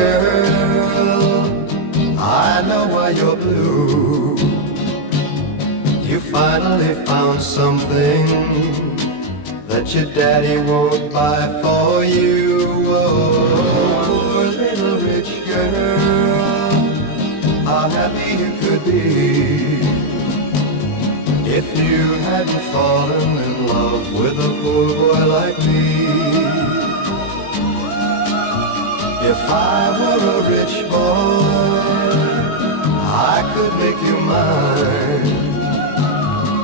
girl, I know why you're blue. You finally found something that your daddy won't buy for you. Oh, poor little rich girl, how happy you could be if you hadn't fallen in love with a poor boy like me. If I were a rich boy, I could make you mine.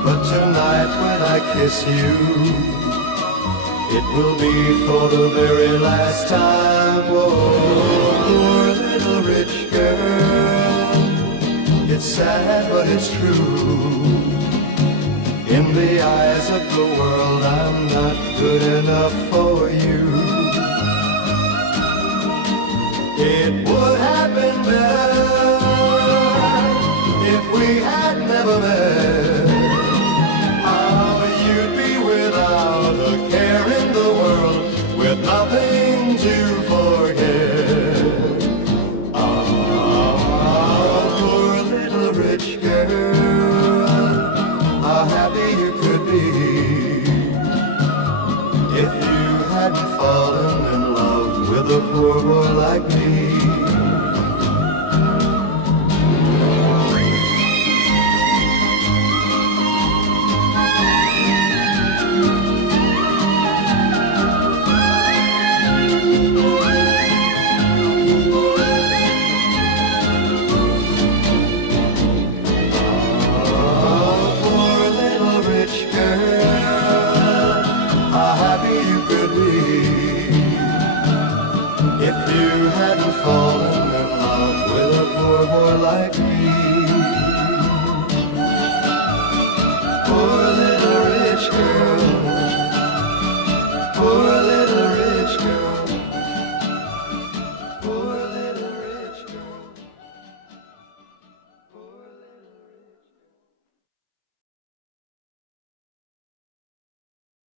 But tonight when I kiss you, it will be for the very last time. Oh, poor little rich girl, it's sad but it's true. In the eyes of the world, I'm not good enough for you. It would have been better if we had never met. How you'd be without a care in the world, with nothing to forget. Ah, poor little rich girl, how happy you could be if you hadn't fallen in love with a poor boy like me. If you hadn't fallen in love with a poor boy like me.